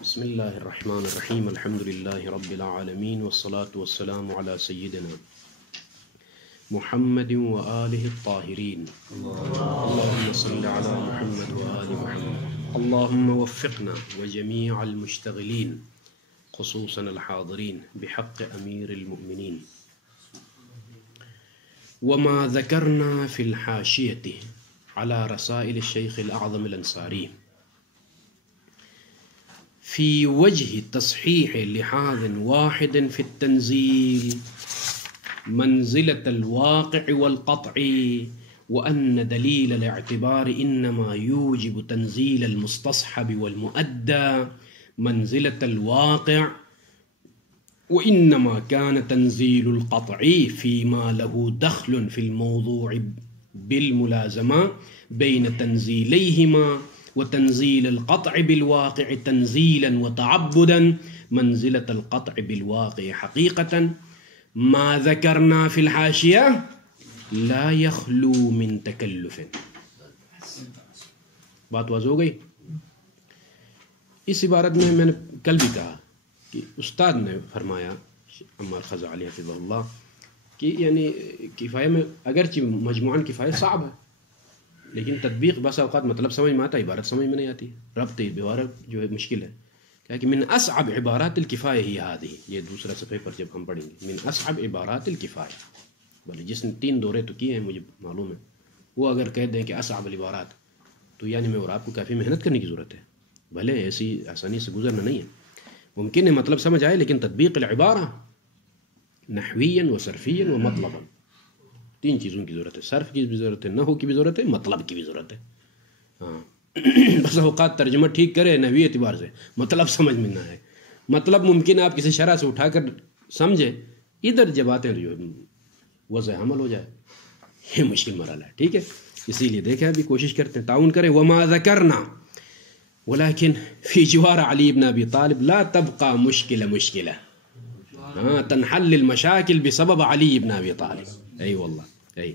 بسم الله الرحمن الرحيم الحمد لله رب العالمين والصلاة والسلام على سيدنا محمد وآله الطاهرين اللهم صل على محمد وآل محمد اللهم وفقنا وجميع المشتغلين خصوصا الحاضرين بحق أمير المؤمنين. وما ذكرنا في الحاشية على رسائل الشيخ الأعظم الأنصاري في وجه تصحيح لحاظ واحد في التنزيل منزلة الواقع والقطع، وأن دليل الاعتبار إنما يوجب تنزيل المستصحب والمؤدى منزلة الواقع، وإنما كان تنزيل القطع فيما له دخل في الموضوع بالملازمة بين تنزيليهما، وتنزيل القطع بالواقع تنزيلا وتعبدا منزلة القطع بالواقع حقيقة. ما ذكرنا في الحاشية لا يخلو من تکلف. بات واضح ہو گئی؟ اس عبارت میں نے کل بھی کہا کہ استاد نے فرمایا عمار خزاعلی حفظہ اللہ کہ یعنی کفایہ میں اگرچہ مجموعاً کفایہ صعب ہے، لیکن تطبیق بس اوقات مطلب سمجھ میں آتا ہے، عبارت سمجھ میں نہیں آتی، ربط عبارت جو ہے مشکل ہے. کہ من اصعب عبارات الکفایہ ہی ہادی، یہ دوسرا صفحے پر جب ہم پڑھیں گے من اصعب عبارات الکفایہ. بھلے جس نے 3 دورے تو کیے ہیں مجھے معلوم ہے، وہ اگر کہہ دیں کہ اصعب العبارات تو یعنی میں اور آپ کو کافی محنت کرنے کی ضرورت ہے. بھلے ایسی آسانی سے گزرنا نہیں ہے، ممکن ہے مطلب سمجھ آئے، لیکن تطبیق العبارہ نحویاً و صرفیاً و مطلباً 3 چیزوں کی ضرورت ہے. صرف کی بھی ضرورت ہے، نحو کی بھی ضرورت ہے، مطلب کی بھی ضرورت ہے. ہاں بس اوقات ترجمہ ٹھیک کرے نحوی اعتبار سے، مطلب سمجھ میں نہ آئے. مطلب ممکن ہے آپ کسی شرح سے اٹھا کر سمجھے، ادھر جب آتے ہیں جو وضع عمل ہو جائے، یہ مشکل مرحلہ ہے. ٹھیک ہے، اسی لیے دیکھیں ابھی کوشش کرتے ہیں تعاون کریں. وما ذکرنا ولكن في جوار علي بن ابي طالب لا تبقى مشكله تنحل المشاكل بسبب علي بن ابي طالب. اي والله اي.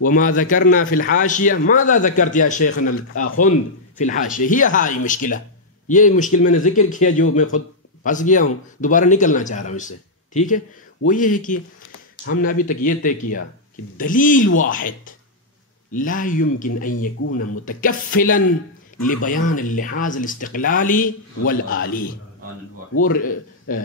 وما ذكرنا في الحاشيه، ماذا ذكرت يا شيخنا الاخوند في الحاشيه؟ هي هاي مشكله، یہ مشکل میں نے ذکر کیا جو میں خود پھنس گیا ہوں، دوبارہ نکلنا چاہ رہا ہوں اس سے. ٹھیک ہے، وہ یہ ہے کہ ہم نے ابھی تک یہ طے کیا کہ دلیل واحد لا يمكن ان يكون متكفلا لبيان اللحاظ الاستقلالي والآلي. وہ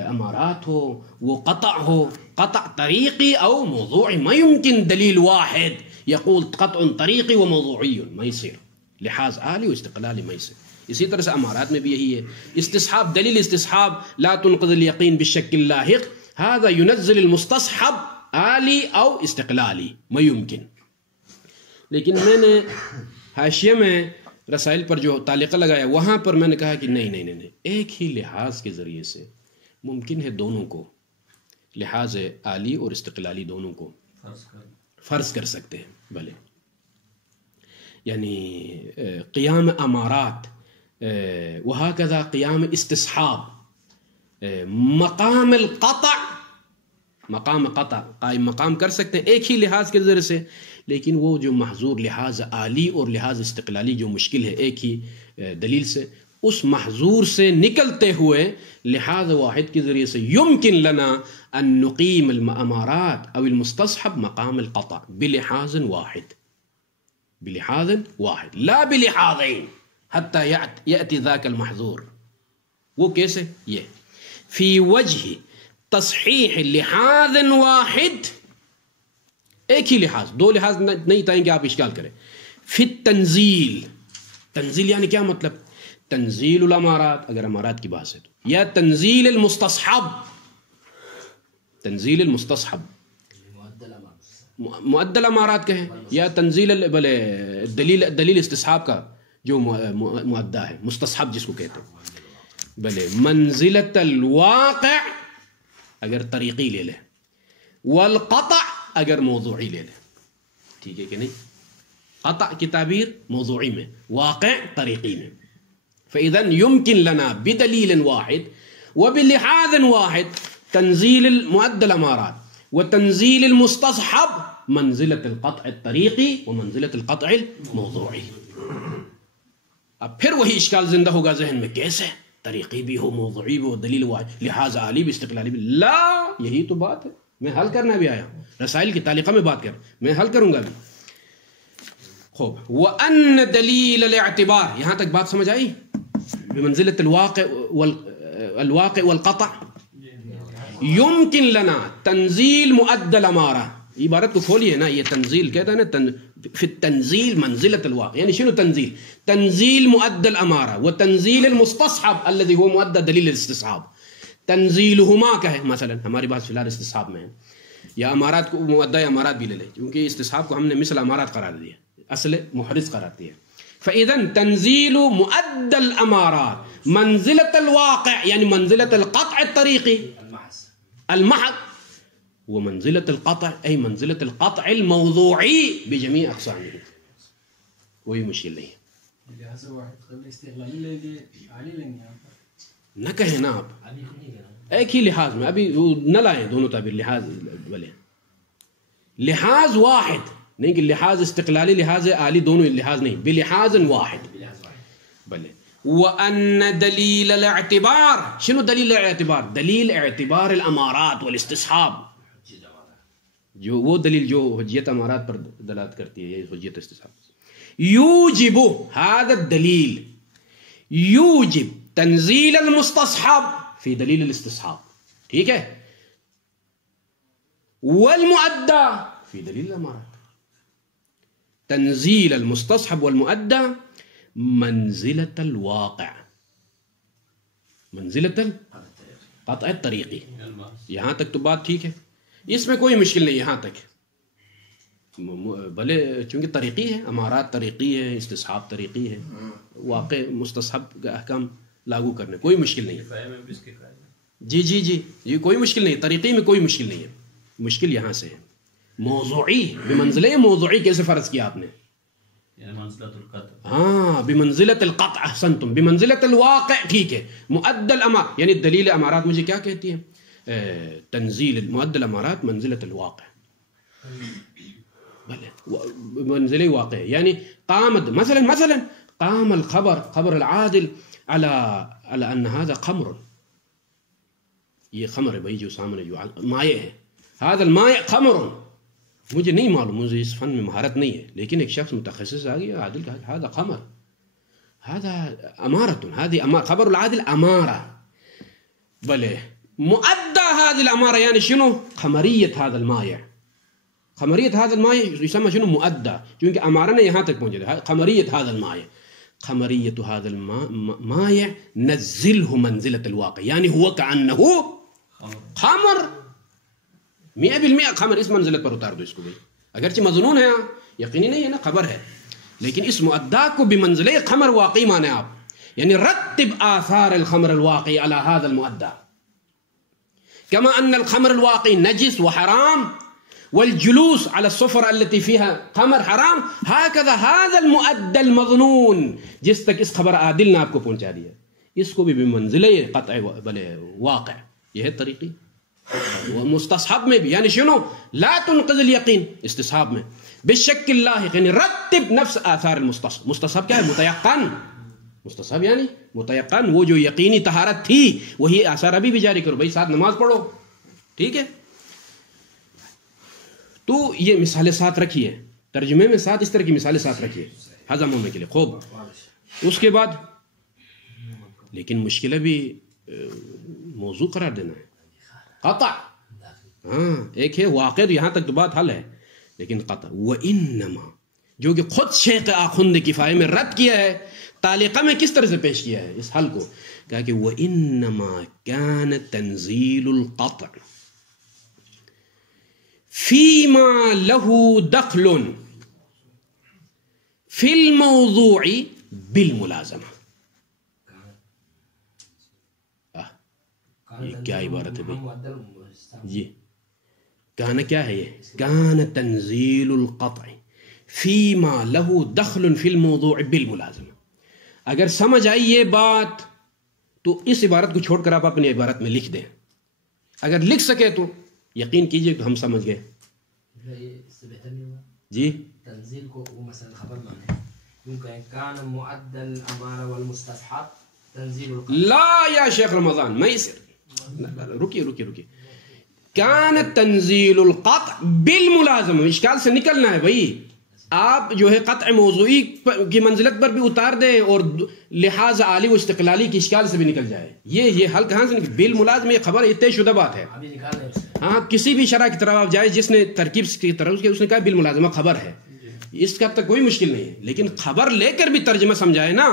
امارات ہو، وہ قطع ہو، قطع طریقی او موضوعی، ما يمكن دلیل واحد يقول قطع طریقی و موضوعی، ما يصير. لحاظ آلی و استقلالی ما يصير. اسی طرح سے امارات میں بھی یہی ہے. استصحاب دلیل استصحاب لا تنقض اليقين بالشك اللاحق، هذا ينزل المستصحب آلی او استقلالی، ما يمكن. لیکن میں نے حاشیے میں رسائل پر جو تعلقہ لگایا وہاں پر میں نے کہا کہ نہیں، ایک ہی لحاظ کے ذریعے سے ممکن ہے دونوں کو، لحاظ عالی اور استقلالی دونوں کو فرض کر سکتے ہیں. بھلے یعنی قیام امارات وہکذا قیام استصحاب مقام القطع، مقام قطع قائم مقام کر سکتے ہیں ایک ہی لحاظ کے ذریعے سے. لیکن وہ جو محظور لحاظ عالی اور لحاظ استقلالی جو مشکل ہے ایک ہی دلیل سے، اس محظور سے نکلتے ہوئے لحاظ واحد کے ذریعے سے یمکن لنا ان نقیم الامارات او المستصحب مقام القطع بلحاظ واحد، بلحاظ واحد لا بلحاظین حتی یأتی ذاک المحظور. وہ کیسے؟ یہ فی وجہ تصحیح لحاظ واحد، ایک ہی لحاظ، 2 لحاظ نہیں تائیں کہ آپ اشکال کریں. فی التنزیل، تنزیل یعنی کیا مطلب؟ تنزیل الامارات اگر امارات کی بات ہے تو، یا تنزیل المستصحب، تنزیل المستصحب معدل امارات کہیں، یا تنزیل دلیل استصحاب کا جو معدہ ہے مستصحب جس کو کہتے ہیں. بلے منزلت الواقع اگر طریقی لے لیں، والقطع اگر موضوعی لے لیں. ٹھیک ہے کہ نہیں؟ قطع کی تعبیر موضوعی میں، واقع طریقی میں. فإذن يمكن لنا بدلیل واحد وبلحاظ واحد تنزیل المعدل امارات وتنزیل المستصحب منزلت القطع الطریقی ومنزلت القطع الموضوعی. اب پھر وہی اشکال زندہ ہوگا ذہن میں، کیسے طریقی بھی ہو، موضوعی بھی ہو، دلیل واحد، لحاظ عالی بھی، استقلالی بھی. لا، یہی تو بات ہے، میں حل کرنا بھی آیا ہوں، رسائل کی تعلیقہ میں بات کر، میں حل کروں گا بھی. خوب. وَأَنَّ دَلِيلَ الْاعْتِبَارِ، یہاں تک بات سمجھ آئی؟ بمنزلة الواقع والقطع. يمكن لنا تنزيل مؤدى الأمارة. عبارت کو کھولیے نا، یہ تنزیل کہتا ہے نا، فی التنزیل منزلة الواقع، یعنی شنو تنزیل؟ تنزیل مؤدى الأمارة وتنزیل المستصحب الذي هو مؤدى دلیل الاستصحاب. تنزیلهما کا ہے مثلا، ہماری بات فی الحال استصحاب میں ہے، یا امارات کو مؤدى امارات بھی لے لیں، کیونکہ استصحاب کو ہم نے مثل امارات قرار دیا، اصل محرز قرار دیا. فإذن تنزيل مؤدى الأمارات منزلة الواقع، يعني منزلة القطع الطريقي المحض، ومنزلة القطع أي منزلة القطع الموضوعي بجميع أقسامه. کوئی مشکل نہیں ہے. لہذا واحد قبل استقلالی لیں گے، عالی لیں گے. نہ کہیں نا آپ ایک ہی لحاظ میں، ابھی نہ لائیں دونوں تعبیر، لحاظ بلے لحاظ واحد نہیں کہ لحاظ استقلالی لحاظ عالی، دونوں لحاظ نہیں، بلحاظ واحد بلے. وَأَنَّ دَلِيلَ الْاعْتِبَارِ، شنو دلیل الاعتبار؟ دلیل اعتبار الامارات والاستصحاب، جو وہ دلیل جو حجیت امارات پر دلالت کرتی ہے، یہ حجیت استصحاب. یوجب هذا الدلیل یوجب تنزیل المستصحب فی دلیل الاستصحاب، ٹھیک ہے، والمؤدى فی دلیل الامارات. تنزیل المستصحب والمؤدى منزلة الواقع، منزلة القطع الطریقی. یہاں تک تو بات ٹھیک ہے، اس میں کوئی مشکل نہیں یہاں تک، بھلے چونکہ طریقی ہے، امارات طریقی ہے، استصحاب طریقی ہے، واقع مستصحب کا احکام لاگو کرنے کوئی مشکل نہیں ہے. جی جی جی جی کوئی مشکل نہیں، طریقی میں کوئی مشکل نہیں ہے. مشکل یہاں سے ہے موضوعی، بمنزلہ موضوعی کیسے فرض کیا آپ نے؟ ہاں بمنزلت القطع، احسنتم، بمنزلت الواقع، ٹھیک ہے. مؤدى الامارات یعنی دلیل امارات مجھے کیا کہتی ہے؟ تنزیل مؤدى الامارات منزلت الواقع، منزل واقع، یعنی قامت مثلا قام الخبر، خبر العادل على ان هذا خمر، یہ خمر ہے بھائی جو سامنے جو مائع ہے، هذا المائع خمر. مجھے نہیں معلوم، مجھے اس فن میں مہارت نہیں ہے، لیکن ایک شخص متخصص آ گیا عادل کہا هذا خمر، هذا امارة، هذه خبر العادل امارة. بلے مؤدى هذه الامارة يعني شنو؟ خمرية هذا المائع، خمرية هذا المائع يسمى شنو؟ مؤدى، کیونکہ امارہ نے یہاں تک پہنچے تھے. خمرية هذا المائع، خمرية هذا المائع نزله منزلة الواقع، يعني هو كأنه خمر، 100% خمر، اس منزلت پر اتار دو اس کو بھائی. اگرچہ مظنون ہے، یقینی نہیں ہے نا، خبر ہے، لیکن اس مؤدى کو بمنزلہ خمر واقعی مانے آپ، یعنی رتب آثار الخمر الواقعی على هذا المؤدى، كما أن الخمر الواقعي نجس وحرام والجلوس على السفرة التي فيها خمر حرام، هكذا هذا المؤدى المظنون جس تک اس خبر عادل نے آپ کو پہنچا دیا، اس کو بھی بمنزلہ قطع بلے واقع، یہ ہے طریقی. ومستصحب میں بھی، یعنی شنو؟ لا تنقض اليقين، استصحاب میں بالشك اللاحق، یعنی رتب نفس آثار المستصحب. مستصحب کیا ہے؟ متيقن. مستصحب یعنی متيقن، وہ جو یقینی طہارت تھی وہی آثار ابھی بھی جاری کرو بھائی، ساتھ نماز پڑھو، ٹھیک ہے. تو یہ مثالیں ساتھ رکھیے، ترجمے میں ساتھ اس طرح کی مثالیں ساتھ رکھیے ہضم ہونے کے لیے. خوب. اس کے بعد لیکن مشکل بھی موضوع قرار دینا ہے، قطع. ہاں ایک ہے واقع، یہاں تک تو بات حل ہے، لیکن قطع. وَإِنَّمَا، جو کہ خود شیخ آخوند کفایہ میں رد کیا ہے، تعلیقہ میں کس طرح سے پیش کیا ہے اس حل کو، کہا کہ وَإِنَّمَا كَانَ تَنزِيلُ الْقَطْعِ فِيمَا لَهُ دَخْلٌ فِي الْمَوْضُوعِ بِالْمُلَازَمَةِ. یہ کیا عبارت ہے بھائی؟ جی کانا کیا ہے؟ یہ کانا تنزیل القطع فیما له دخل فی الموضوع بالملازمہ. اگر سمجھ آئی یہ بات تو اس عبارت کو چھوڑ کر آپ اپنی عبارت میں لکھ دیں، اگر لکھ سکے تو یقین کیجئے تو ہم سمجھ گئے. جی تنزیل کو وہ مثلا خبر مانے، کیوں کہیں کان مؤدى الامارہ والمستصحب لا یا شیخ رمضان میں رکیے کان تنزیل القطع بالملازمہ، اشکال سے نکلنا ہے بھائی. آپ جو ہے قطع موضوعی کی منزلت پر بھی اتار دیں اور لحاظ عالی و استقلالی کی اشکال سے بھی نکل جائے. یہ حل کہاں سے نکل؟ بالملازمہ یہ خبر طے شدہ بات ہے. ہاں کسی بھی شرح کی طرف آپ جائے جس نے ترکیب کی طرف اس نے کہا بالملازمہ خبر ہے، اس کا تک کوئی مشکل نہیں ہے. لیکن خبر لے کر بھی ترجمہ سمجھائے نا.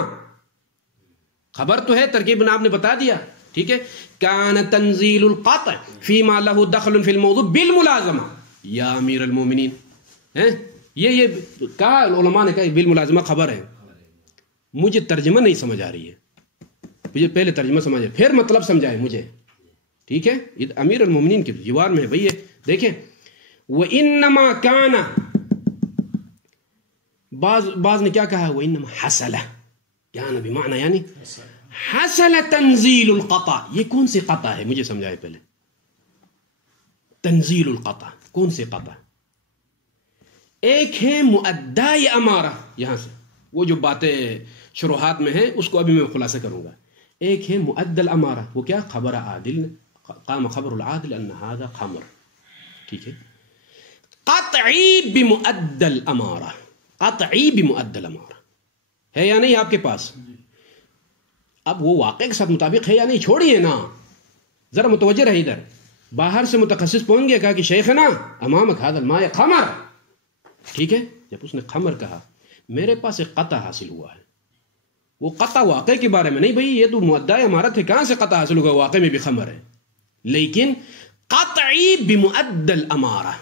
خبر تو ہے، ترکیب آپ نے بتا دیا، ٹھیک ہے. کان تنزیل القطع فیما له دخل فی الموضوع بالملازمہ یا امیر المومنین. یہ کہا علماء نے کہا بالملازمہ خبر ہے. مجھے ترجمہ نہیں سمجھ آ رہی ہے، مجھے پہلے ترجمہ سمجھے پھر مطلب سمجھائے مجھے، ٹھیک ہے. یہ امیر المومنین کے جوار میں ہے بھئی. دیکھیں وَإِنَّمَا كَانَ، بعض نے کیا کہا وَإِنَّمَا حَسَلَ، کیا نبی معنی یعنی حَسَلَ تنزیل القطع. یہ کون سے قطع ہے مجھے سمجھائے پہلے. تنزیل القطع کون سے قطع؟ ایک ہے مؤدّی امارہ، یہاں سے وہ جو باتیں شروحات میں ہیں اس کو ابھی میں خلاصہ کروں گا. ایک ہے مؤدّی الامارہ، وہ کیا؟ خبر عادل، قام خبر العادل ان هذا خمر، ٹھیک ہے. قطعی بمؤدّی الامارہ، قطعی بمؤدّی الامارہ ہے یا نہیں آپ کے پاس؟ اب وہ واقع کے ساتھ مطابق ہے یا نہیں چھوڑیے نا، ذرا متوجہ رہے. ادھر باہر سے متخصص پہنچ گیا، کہا کہ شیخنا امامک هذا الماء خمر، ٹھیک ہے. جب اس نے خمر کہا میرے پاس ایک قطع حاصل ہوا ہے. وہ قطع واقع کے بارے میں نہیں بھئی، یہ تو مؤدّی امارت ہے، کہاں سے قطع حاصل ہوگا؟ واقع میں بھی خمر ہے. لیکن قطعی بمؤدّی الامارہ،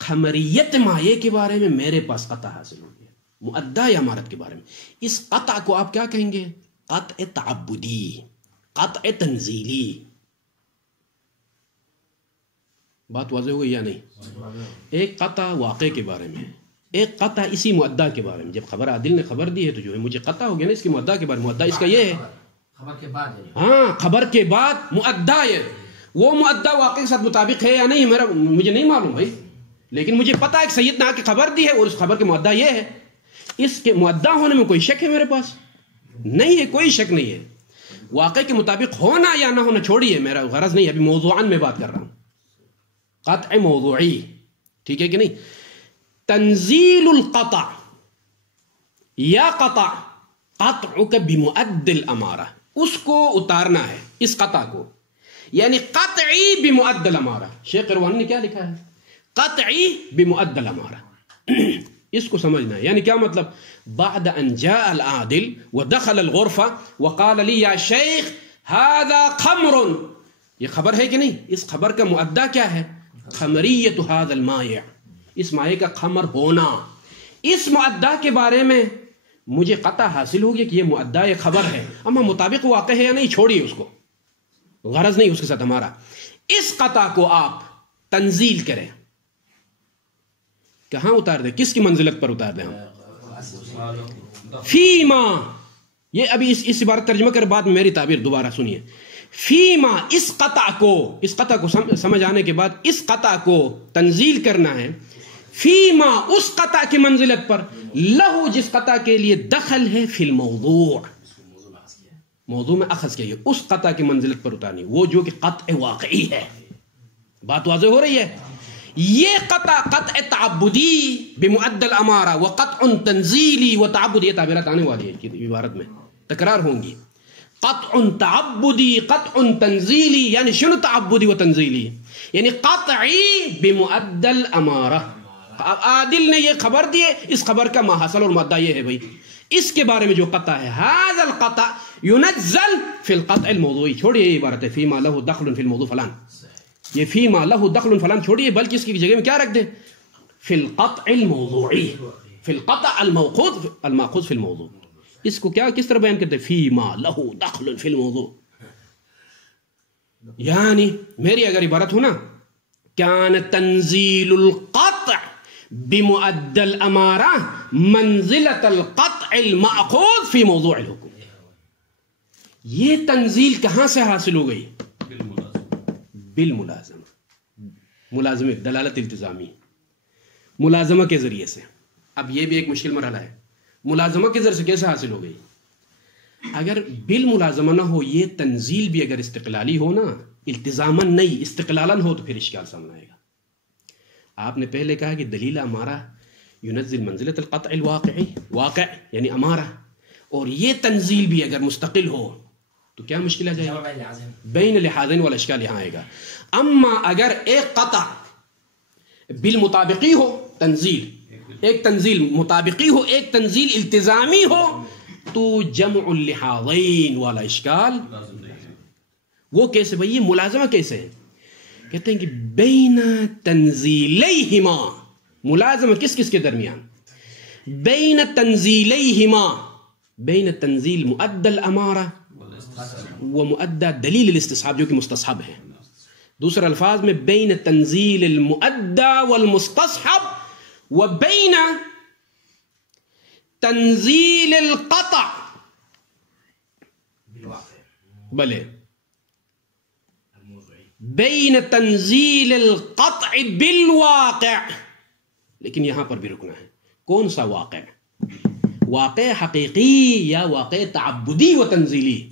خمریت مائع کے بارے میں میرے پاس قطع حاصل ہو گیا. مؤدّی امارت کے بارے میں اس قطع کو آپ کیا کہیں گے؟ قطع تعبدی، قطع تنزیلی. بات واضح ہو گئی یا نہیں؟ ایک قطع واقع کے بارے میں، ایک قطع اسی مؤدّی کے بارے میں. جب خبر عادل نے خبر دی ہے تو جو ہے مجھے قطع ہو گیا نا اس کے مؤدّی کے بارے میں. مؤدّی اس کا یہ ہے خبر کے بعد، ہاں خبر کے بعد مؤدّی ہے. وہ مؤدّی واقع کے ساتھ مطابق ہے یا نہیں مجھے نہیں معلوم بھائی، لیکن مجھے پتا ہے کہ سید نے آ کے خبر دی ہے اور اس خبر کے مؤدّی یہ ہے. اس کے مؤدّی ہونے میں کوئی شک ہے میرے پاس؟ نہیں ہے، کوئی شک نہیں ہے. واقع کے مطابق ہونا یا نہ ہونا چھوڑیے، میرا غرض نہیں، ابھی موضوعاً میں بات کر رہا ہوں. قطع موضوعی، ٹھیک ہے کہ نہیں. تنزیل القطع یا قطع قطعک بمؤدّی الامارہ، اس کو اتارنا ہے اس قطع کو، یعنی قطعی بمؤدّی الامارہ. شیخ قروانی نے کیا لکھا ہے؟ قطعی بمؤدّی الامارہ. اس کو سمجھنا ہے. یعنی کیا مطلب؟ بعد ان جاء العادل ودخل الغرفہ وقال لی یا شیخ هذا خمر، یہ خبر ہے کہ نہیں؟ اس خبر کا مؤدّی کیا ہے؟ خمریت هذا المائع، اس مائع کا خمر ہونا. اس مؤدّی کے بارے میں مجھے قطع حاصل ہوگی کہ یہ مؤدّی خبر ہے، اما مطابق واقع ہے یا نہیں چھوڑیے اس کو، غرض نہیں اس کے ساتھ ہمارا. اس قطع کو آپ تنزیل کریں. کہاں اتار دیں؟ کس کی منزلت پر اتار دیں ہم؟ فیما، یہ ابھی اس عبارت ترجمہ کر بعد میری تعبیر دوبارہ سنیے. فیما، اس قطع کو سمجھ آنے کے بعد اس قطع کو تنزیل کرنا ہے. فیما، اس قطع کی منزلت پر، لہو، جس قطع کے لیے دخل ہے فی الموضوع، موضوع میں اخذ کیا، اس قطع کی منزلت پر اتارنی، وہ جو کہ قطع واقعی ہے. بات واضح ہو رہی ہے؟ یہ قطع تعبدی بمؤدّی الامارہ و قطع تنزیلی و تعبدی، یہ تعبیرات آنے والی ہے عبارت میں، تکرار ہوں گی. قطع تعبدی، قطع تنزیلی، یعنی شنو تعبدی و تنزیلی؟ یعنی قطعی بمؤدّی الامارہ. عادل نے یہ خبر دی ہے، اس خبر کا ما حاصل اور مدعا یہ ہے بھائی، اس کے بارے میں جو قطع ہے، هذا القطع ينزل في القطع الموضوعی. چھوڑیے یہ عبارت ہے فیما له دخل في الموضوع فلان، یہ فیما له دخل فلان چھوڑیے، بلکہ اس کی جگہ میں کیا رکھ دیں؟ فی القطع الموضوعی، فی القطع الماخوذ فی الموضوع. اس کو کیا کس طرح بیان کرتے ہیں؟ فیما له دخل فی الموضوع. یعنی میری اگر عبارت ہو نا، کان تنزیل القطع بمؤدّی الامارہ منزلۃ القطع الماخوذ فی موضوع الحکم. یہ تنزیل کہاں سے حاصل ہو گئی؟ بالملازمہ. ملازمہ دلالت التزامی، ملازمہ کے ذریعے سے. اب یہ بھی ایک مشکل مرحلہ ہے، ملازمہ کے ذریعے سے کیسے حاصل ہو گئی؟ اگر بالملازمہ نہ ہو، یہ تنزیل بھی اگر استقلالی ہو نا، التزاماً نہیں استقلالاً ہو، تو پھر اشکال سامنے آئے گا. آپ نے پہلے کہا کہ دلیل امارہ ينزل منزلت القطع الواقعی، واقع یعنی امارہ، اور یہ تنزیل بھی اگر مستقل ہو تو کیا مشکل آ جائے گا؟ بین لحاظین والا اشکال یہاں آئے گا. اما اگر ایک قطع بالمطابقی ہو، تنزیل ایک تنزیل مطابقی ہو، ایک تنزیل التزامی ہو، تو جمع اللحاظین والا اشکال وہ کیسے بھئی؟ یہ ملازمہ کیسے ہے؟ کہتے ہیں کہ بین تنزیلیہما، ملازمہ کس کس کے درمیان؟ بین تنزیلیہما، بین تنزیل مؤدى الامارہ و مؤدى دلیل الاستصحاب جو کہ مستصحب ہے. دوسرے الفاظ میں بین تنزیل المؤدى والمستصحب و بین تنزیل القطع بلے بین تنزیل القطع بالواقع. لیکن یہاں پر بھی رکنا ہے، کون سا واقع؟ واقع حقیقی یا واقع تعبدی و تنزیلی؟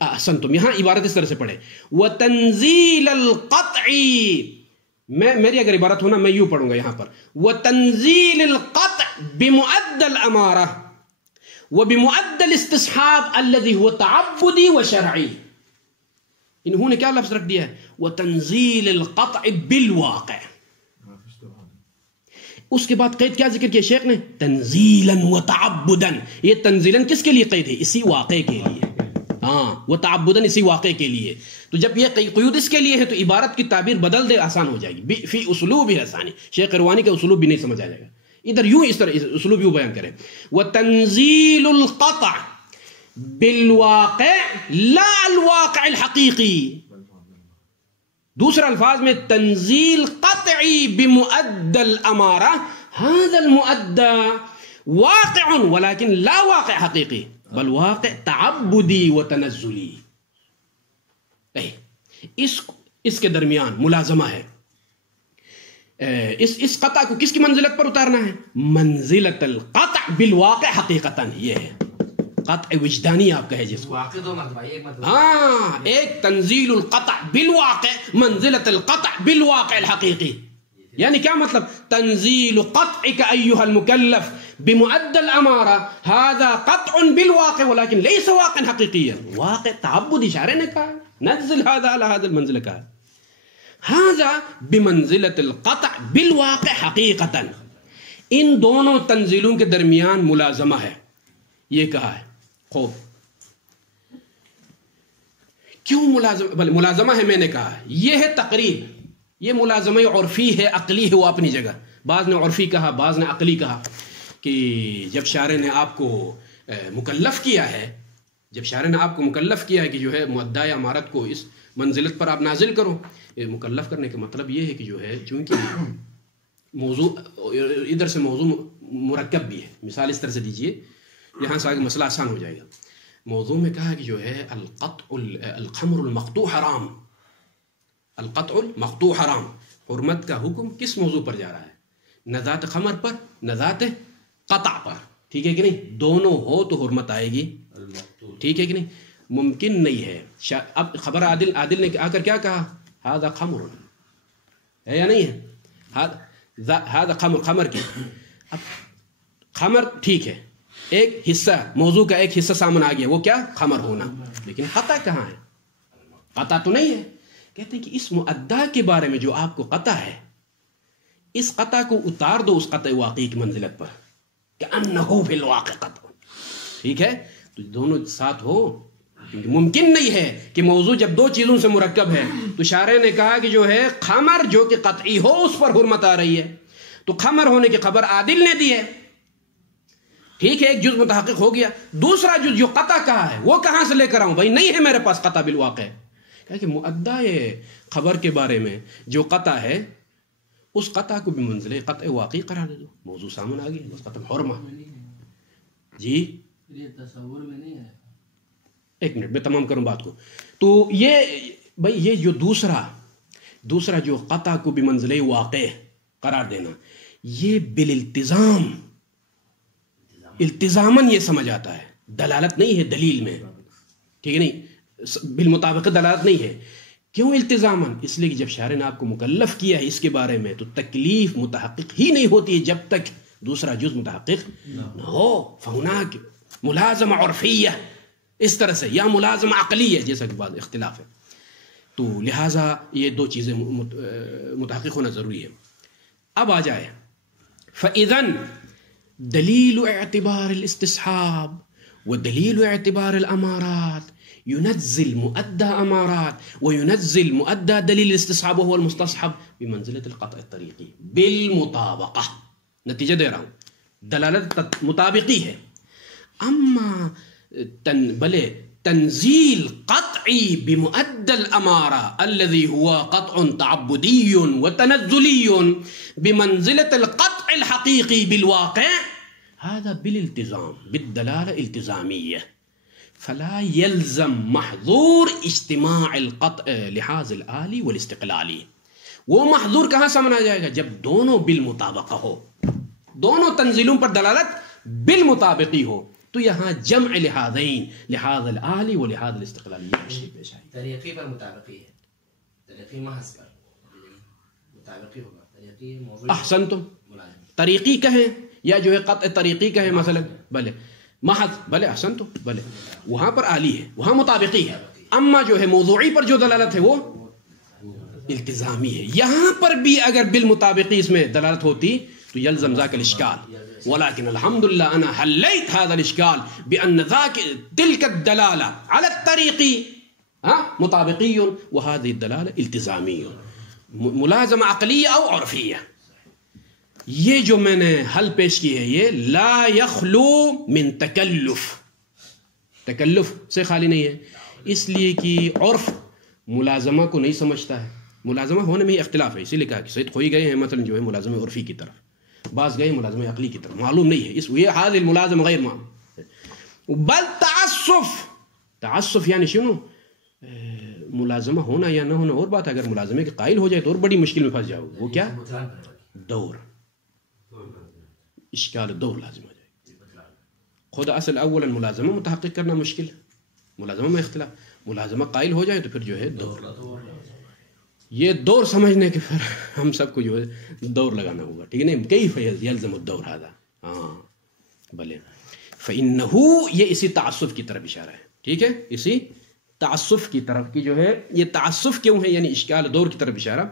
احسنتم، یہاں عبارت اس طرح سے پڑھے وتنزیل القطع، میری اگر عبارت ہونا میں یوں پڑھوں گا یہاں پر وتنزیل القطع بمؤدى الامارہ وبمؤدى الاستصحاب الذي هو تعبدی و شرعی. انہوں نے کیا لفظ رکھ دیا ہے؟ وتنزیل القطع بالواقع. اس کے بعد قید کیا ذکر کیا شیخ نے؟ تنزیلا و تعبدا. یہ تنزیلا کس کے لیے قید ہے؟ اسی واقعے کے لیے. ہاں، و تعبدا اسی واقعے کے لیے. تو جب یہ قیود اس کے لیے ہے تو عبارت کی تعبیر بدل دے، آسان ہو جائے گی. فی اسلوب ہی آسانی، شیخ روانی کا اسلوب بھی نہیں سمجھ آ جائے گا. ادھر یوں اس طرح اسلوب یوں بیان کریں وتنزیل القطع بالواقع لا الواقع الحقیقی. دوسرا الفاظ میں تنزیل قطعی بمؤدى الامارہ، هذا المؤدى واقع ولكن لا واقع حقیقی بل واقع تعبدی و تنزلی. اس کے درمیان ملازمہ ہے. اس قطع کو کس کی منزلت پر اتارنا ہے؟ منزلت القطع بالواقع حقیقتاً. یہ ہے قطع وجدانی آپ کہے جس کو. ہاں، ایک تنزیل القطع بالواقع منزلت القطع بالواقع الحقیقی. یعنی کیا مطلب؟ تنزیل قطعك ایها المکلف بمؤدى الامارہ هذا قطع بالواقع ولكن ليس واقع حقیقیا. واقع تعبدی اشارے نے کہا نزل هذا على هذا المنزل کہا. هذا بمنزلت القطع بالواقع حقیقتاً. ان دونوں تنزیلوں کے درمیان ملازمہ ہے، یہ کہا ہے. خوب، کیوں ملازمہ ہے؟ میں نے کہا یہ ہے تقریب. یہ ملازمہ عرفی ہے، عقلی ہے، وہ اپنی جگہ. بعض نے عرفی کہا، بعض نے عقلی کہا کہ جب شارع نے آپ کو مکلف کیا ہے، جب شارع نے آپ کو مکلف کیا ہے کہ جو ہے مؤدی امارت کو اس منزلت پر آپ نازل کرو. مکلف کرنے کا مطلب یہ ہے کہ جو ہے چونکہ موضوع ادھر سے موضوع مرکب بھی ہے. مثال اس طرح سے دیجئے، یہاں سے آگے مسئلہ آسان ہو جائے گا. موضوع میں کہا کہ جو ہے الخمر المقطوع حرام. القطع المقطوع حرام. حرمت کا حکم کس موضوع پر جا رہا ہے؟ نہ ذات خمر پر نہ ذات قطع پر. ٹھیک ہے کہ نہیں؟ دونوں ہو تو حرمت آئے گی. ٹھیک ہے کہ نہیں؟ ممکن نہیں ہے. اب خبر عادل نے آ کر کیا کہا؟ هذا خمر ہے یا نہیں ہے؟ هذا خمر کی. اب خمر ٹھیک ہے، ایک حصہ موضوع کا ایک حصہ سامنے آ گیا، وہ کیا؟ خمر ہونا. لیکن قطع کہاں ہے؟ قطع تو نہیں ہے. کہتے ہیں کہ اس مؤدی کے بارے میں جو آپ کو قطع ہے، اس قطع کو اتار دو اس قطع واقعی کی منزلت پر کأنہ فی الواقع قطع. ٹھیک ہے؟ تو دونوں ساتھ ہو، کیونکہ ممکن نہیں ہے کہ موضوع جب دو چیزوں سے مرکب ہے. تو شارع نے کہا کہ جو ہے خمر جو کہ قطعی ہو اس پر حرمت آ رہی ہے، تو خمر ہونے کی خبر عادل نے دی ہے. ٹھیک ہے، ایک جز متحقق ہو گیا. دوسرا جز جو قطع کہا ہے وہ کہاں سے لے کر آؤں؟ بھائی نہیں ہے میرے پاس قطع بالواقع. کہ مؤدی خبر کے بارے میں جو قطع ہے اس قطع کو بھی منزل قطع واقعی قرار دے دو. موضوع سامنے آ گیا، بس قطع حرمہ. جی تصور میں نہیں ہے. ایک منٹ میں تمام کروں بات کو. تو یہ بھائی یہ جو دوسرا جو قطع کو بھی منزل واقع قرار دینا، یہ بالالتزام التزاماً یہ سمجھ آتا ہے. دلالت نہیں ہے دلیل میں، ٹھیک ہے، نہیں بالمطابق دلالت نہیں ہے. کیوں التزاماً؟ اس لیے کہ جب شارع نے آپ کو مکلف کیا ہے اس کے بارے میں تو تکلیف متحقق ہی نہیں ہوتی ہے جب تک دوسرا جز متحقق نہ ہو. فہناک ملازمہ عرفیہ اس طرح سے، یا ملازمہ عقلیہ جیسا کہ بعض اختلاف ہے. تو لہٰذا یہ دو چیزیں متحقق ہونا ضروری ہے. اب آ جائے فَإِذَن دلیل اعتبار الاستصحاب ودلیل اعتبار الامارات ينزل مؤدى امارات وينزل مؤدى دلیل الاستصحاب وهو المستصحب بمنزلة القطع الطریقی بالمطابقہ. نتیجہ دے رہا ہوں، دلالت مطابقی ہے. اما بلے تنزیل قطعی بمؤدى الامارہ الذي هو قطع تعبدی وتنزلی بمنزلة القطع الحقیقی بالواقع هذا بالالتزام بالدلالة التزامیہ فلا يلزم محظور اجتماع القطع لحاظ الآلی والاستقلالی. وہ محظور کہاں سمجھا جائے گا؟ جب دونوں بالمطابقہ ہو، دونوں تنزیلوں پر دلالت بالمطابقی ہو. تو یہاں جمع لحاظین، لحاظ الآلی و لحاظ الاستقلالی پیش آئی. طریقی پر مطابقی ہے، طریقی محض پر مطابقی ہوگا. طریقی موضوع احسنتم، طریقی کہیں یا جو ہے قطع طریقی کہیں مثلا، بلے محض، بلے احسنتم، بلے وہاں پر آلی ہے، وہاں مطابقی ہے. اما جو ہے موضوعی پر جو دلالت ہے وہ التزامی ہے. یہاں پر بھی اگر بالمطابقی اس میں دلالت ہوتی تو یلزم ذاک الاشکال، ولكن الحمد لله انا حليت هذا الاشكال بان ذاك تلك الدلاله على الطريق مطابقي وهذه الدلاله التزاميه ملازمه عقليه او عرفيه. یہ جو میں نے حل پیش کی ہے یہ لا يخلو من تکلف، تکلف سے خالی نہیں ہے، اس لیے کہ عرف ملازمہ کو نہیں سمجھتا ہے. ملازمہ ہونے میں ہی اختلاف ہے، اسی لیے کہا کہ سید خوئی گئے ہیں مثلا جو ہے ملازمہ عرفی کی طرف، بعض گئے ملازمہ عقلی کی طرف، معلوم نہیں ہے. اس یہ حاضر الملازم غیر معلوم. بل تعسف یعنی شنو؟ ملازمہ ہونا یا نہ ہونا اور بات ہے، اگر ملازمے کے قائل ہو جائے تو اور بڑی مشکل میں پھنس جاؤ. وہ کیا؟ دور، اشکال دور لازم ہو جائے. خود اصل اولا ملازمہ متحقق کرنا مشکل ہے، ملازمہ میں اختلاف، ملازمہ قائل ہو جائے تو پھر جو ہے دور. یہ دور سمجھنے کے پھر ہم سب کو جو ہے دور لگانا ہوگا، ٹھیک ہے نا. کیف یلزم الدور هذا، ہاں بلے فإنه، یہ اسی تعسف کی طرف اشارہ ہے، ٹھیک ہے، اسی تعسف کی طرف کی جو ہے. یہ تعسف کیوں ہے؟ یعنی اشکال دور کی طرف اشارہ.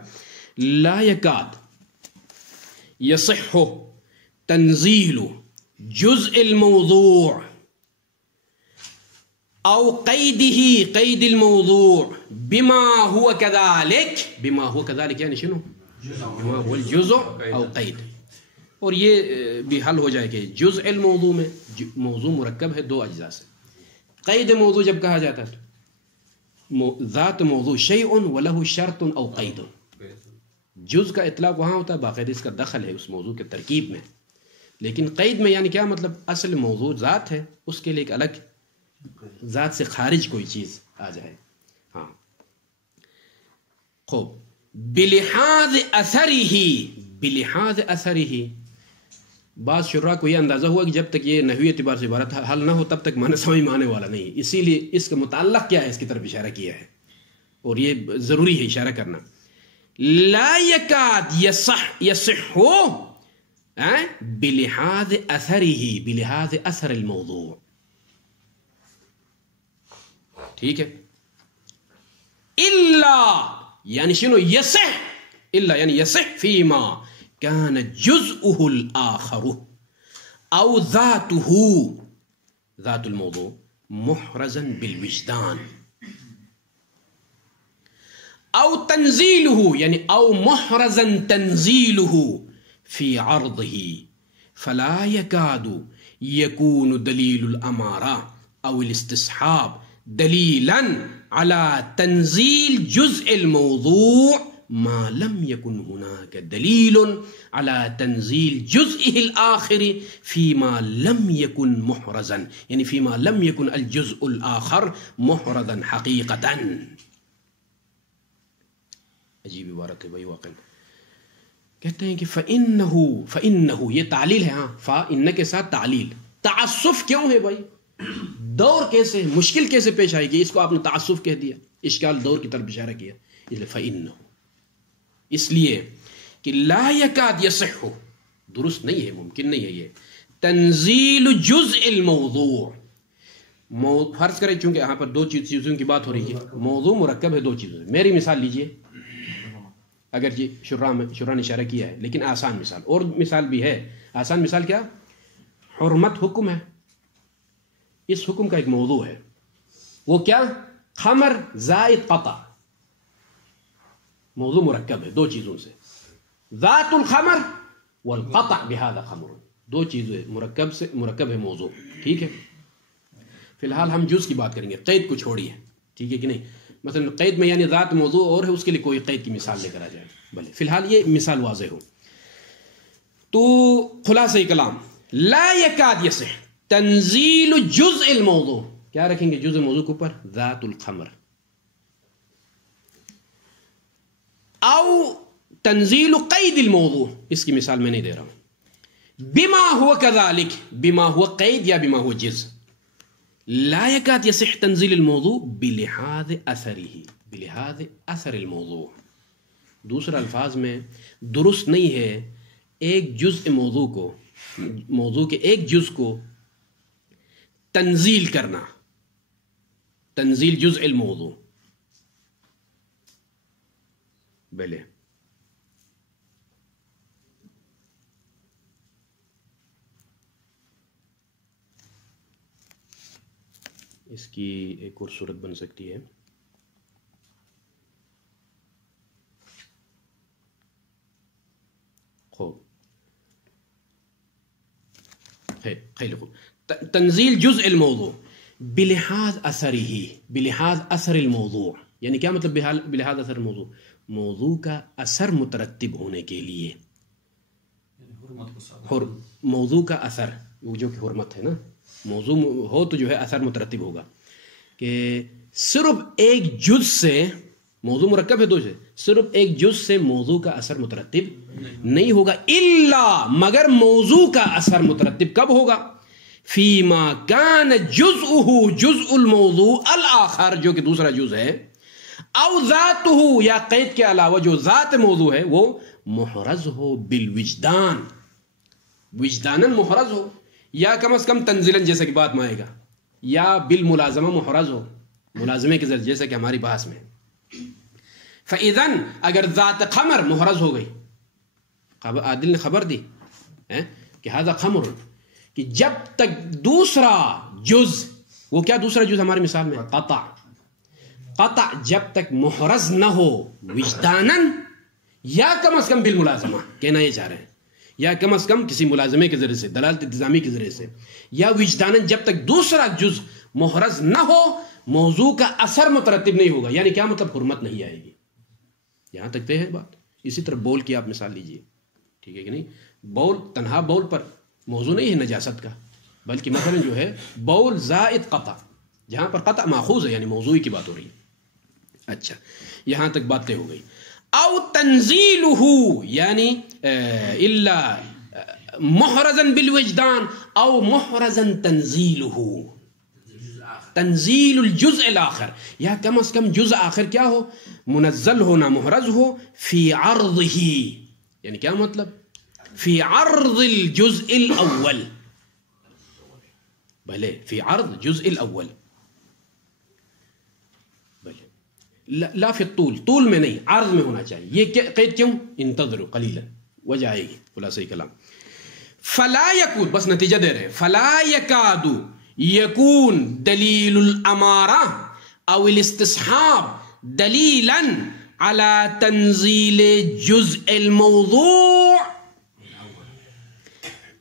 لا يكاد يصح تنزيل جزء الموضوع او قیده قید الموضوع بما هو كذلك، بما هو كذلك یعنی شنو؟ بما هو الجزء او قید. اور یہ بھی حل ہو جائے کہ جزء الموضوع میں موضوع مرکب ہے دو اجزاء سے. قید موضوع جب کہا جاتا ہے ذات موضوع شیء وله شرط او قید. جز کا اطلاق وہاں ہوتا ہے باقاعدہ اس کا دخل ہے اس موضوع کے ترکیب میں. لیکن قید میں یعنی کیا مطلب؟ اصل موضوع ذات ہے، اس کے لیے ایک الگ ذات سے خارج کوئی چیز آ جائے. ہاں خوب. بلحاظ اثرہ، بلحاظ اثرہ. بعض شراح کو یہ اندازہ ہوا کہ جب تک یہ نحوی اعتبار سے عبارت حل نہ ہو تب تک معنی سمجھ میں آنے والا نہیں، اسی لیے اس کا متعلق کیا ہے اس کی طرف اشارہ کیا ہے، اور یہ ضروری ہے اشارہ کرنا. لا يكاد يصح بلحاظ اثرہ، بلحاظ اثر الموضوع، ٹھیک ہے. الا یعنی شنو؟ یصح، الا یعنی یصح فیما كان جزءه الآخر او ذاته، ذات الموضوع محرزا بالوجدان، او تنزيله یعنی او محرزا تنزيله في عرضه، فلا يكاد يكون دليل الأمارة او الاستصحاب دليلا على تنزيل جزء الموضوع ما لم يكن هناك دليل على تنزيل جزئه الآخر فيما لم يكن محرزا، يعني فيما لم يكن الجزء الآخر محرزا حقيقة. عجیب عبارت ہے بھائی واقعا. کہتے ہیں کہ فإنه یہ تعلیل ہے. ہاں فا ان کے ساتھ تعلیل. تعسف کیوں ہے بھائی؟ دور کیسے مشکل کیسے پیش آئے گی، اس کو آپ نے تعسف کہہ دیا، اشکال دور کی طرف اشارہ کیا، اس لیے فَإِنَّهُ، اس لیے کہ لا یکاد یصح، درست نہیں ہے، ممکن نہیں ہے یہ تنزیل جزء الموضوع، فرض کریں چونکہ یہاں پر دو چیزوں کی بات ہو رہی ہے، موضوع مرکب ہے دو چیزوں سے. میری مثال لیجئے، اگر جی شرح نے اشارہ کیا ہے لیکن آسان مثال، اور مثال بھی ہے. آسان مثال کیا؟ حرمت حکم ہے، اس حکم کا ایک موضوع ہے، وہ کیا؟ خمر زائد قطع، موضوع مرکب ہے دو چیزوں سے، ذات الخمر والقطع بهذا خمر، دو چیزیں مرکب ہے موضوع. ٹھیک ہے، فی الحال ہم جز کی بات کریں گے، قید کو چھوڑیے، ٹھیک ہے کہ نہیں؟ مثلا قید میں یعنی ذات موضوع اور ہے، اس کے لیے کوئی قید کی مثال لے کر آ جائے، بھلے فی الحال یہ مثال واضح ہو. تو خلاصہ کلام لا یکاد یصح تنزیل جزء الموضوع، کیا رکھیں گے جزء موضوع کے اوپر؟ ذات الخمر، او تنزیل قید الموضوع، اس کی مثال میں نہیں دے رہا ہوں. بما هو كذلك، بما هو قید یا بما هو جز. لا يكاد يصح تنزيل الموضوع بلحاظ اثره، بلحاظ اثر الموضوع. دوسرے الفاظ میں درست نہیں ہے ایک جزء موضوع کو، موضوع کے ایک جز کو تنزیل کرنا، تنزیل جزء الموضوع. بلے اس کی ایک اور صورت بن سکتی ہے. خوب خیلی خوب. تنزیل جزء الموضوع بلحاظ اثره، بلحاظ اثر الموضوع، یعنی کیا مطلب بلحاظ اثر الموضوع؟ موضوع کا اثر مترتب ہونے کے لیے، موضوع کا اثر، وہ جو کہ حرمت ہے نا، موضوع ہو تو جو ہے اثر مترتب ہوگا. کہ صرف ایک جز سے، موضوع مرکب ہے دو سے، صرف ایک جز سے موضوع کا اثر مترتب نہیں ہوگا، الا مگر موضوع کا اثر مترتب کب ہوگا؟ فیما کان جزءہ جزء الموضوع الاخر، جو کہ دوسرا جز ہے، او ذاتہ، یا قید کے علاوہ جو ذات موضوع ہے وہ محرز ہو بالوجدان، وجداناً محرز ہو، یا کم از کم تنزیلاً جیسا کہ بات میں آئے گا، یا بالملازمہ محرز ہو، ملازمے کے ذریعے جیسا کہ ہماری بحث میں. فَإِذَنْ اگر ذات خمر محرز ہو گئی، عادل نے خبر دی کہ هذا خمر، کہ جب تک دوسرا جز، وہ کیا دوسرا جز ہماری مثال میں؟ قطع. قطع جب تک محرز نہ ہو وجداناً، یا کم از کم بالملازمہ، کہنا یہ چاہ رہے ہیں، یا کم از کم کسی ملازمے کے ذریعے سے، دلالت التزامی کے ذریعے سے، یا وجداناً جب تک دوسرا جز محرز نہ ہو، موضوع کا اثر مترتب نہیں ہوگا. یعنی کیا مطلب؟ حرمت نہیں آئے گی. یہاں تک طے ہے بات. اسی طرح بول کی آپ مثال لیجئے، ٹھیک ہے کہ نہیں؟ بول، تنہا بول پر موضوع نہیں ہے نجاست کا، بلکہ مثلا جو ہے بول زائد قطع، جہاں پر قطع ماخوذ ہے، یعنی موضوعی کی بات ہو رہی ہے. اچھا، یہاں تک بات طے ہو گئی. او تنزیلہ، یعنی الا محرزا بالوجدان، او محرزا تنزیلہ، تنزیل الجزء الاخر، یا کم از کم جزء آخر کیا ہو؟ منزل ہونا، محرز ہو، فی عرضہ، یعنی کیا مطلب؟ فی عرض الجزء الاول، بھلے فی عرض جزء الاول، بھلے لا فی الطول، طول میں نہیں، عرض میں ہونا چاہیے. یہ قید کیوں؟ انتظروا قلیلا، وجہ آئے گی خلاصہ کلام. فلا یکون، بس نتیجہ دے رہے ہیں، فلا یکاد یکون دلیل الامارہ او الاستصحاب دلیلا على تنزیل جزء الموضوع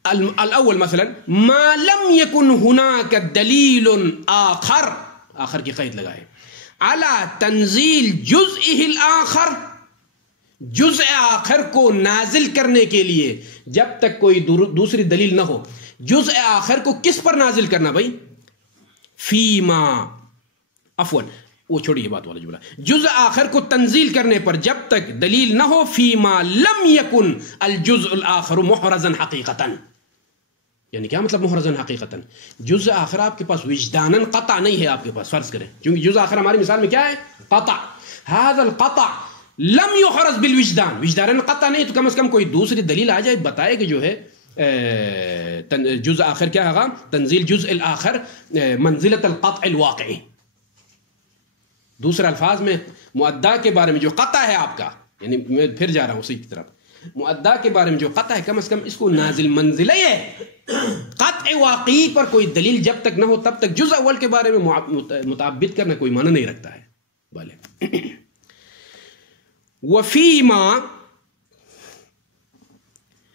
الاول، مثلا ما لم يكن هناك دلیل آخر، آخر کی قید لگائے، على تنزیل جزءه الاخر، جزء آخر کو نازل کرنے کے لیے، جب تک کوئی دوسری دلیل نہ ہو، جزء آخر کو کس پر نازل کرنا بھائی؟ فیما، عفوا وہ چھوڑیے بات والا جملہ، جزء آخر کو تنزیل کرنے پر جب تک دلیل نہ ہو، فیما لم یکن الجزء الاخر محرزا حقیقتا، یعنی کیا مطلب محرزن حقیقتاً؟ جز آخر آپ کے پاس وجداناً قطع نہیں ہے آپ کے پاس، فرض کریں، کیونکہ جز آخر ہماری مثال میں کیا ہے؟ قطع. هذا القطع لم يحرز بالوجدان، وجداناً قطع نہیں، تو کم از کم کوئی دوسری دلیل آ جائے بتائے کہ جو ہے جز آخر کیا ہوگا؟ تنزیل جزء الآخر منزلت القطع الواقعی. دوسرے الفاظ میں مؤدا کے بارے میں جو قطع ہے آپ کا، یعنی میں پھر جا رہا ہوں اسی کی طرف، مؤدا کے بارے میں جو قطع ہے کم از کم اس کو نازل منزلہ ہے. قطع واقعی پر کوئی دلیل جب تک نہ ہو تب تک جز اول کے بارے میں متعبد کرنا کوئی معنی نہیں رکھتا ہے. بھلے وفیما،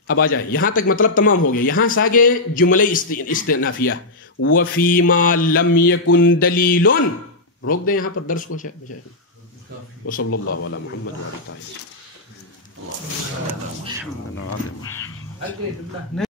اب آ جائے یہاں تک مطلب تمام ہو گیا. یہاں سے آگے جملہ استئنافیہ، وفیما لم یکن دلیل. روک دیں یہاں پر درس کو. وصلی اللہ علی محمد وعلی آلہ.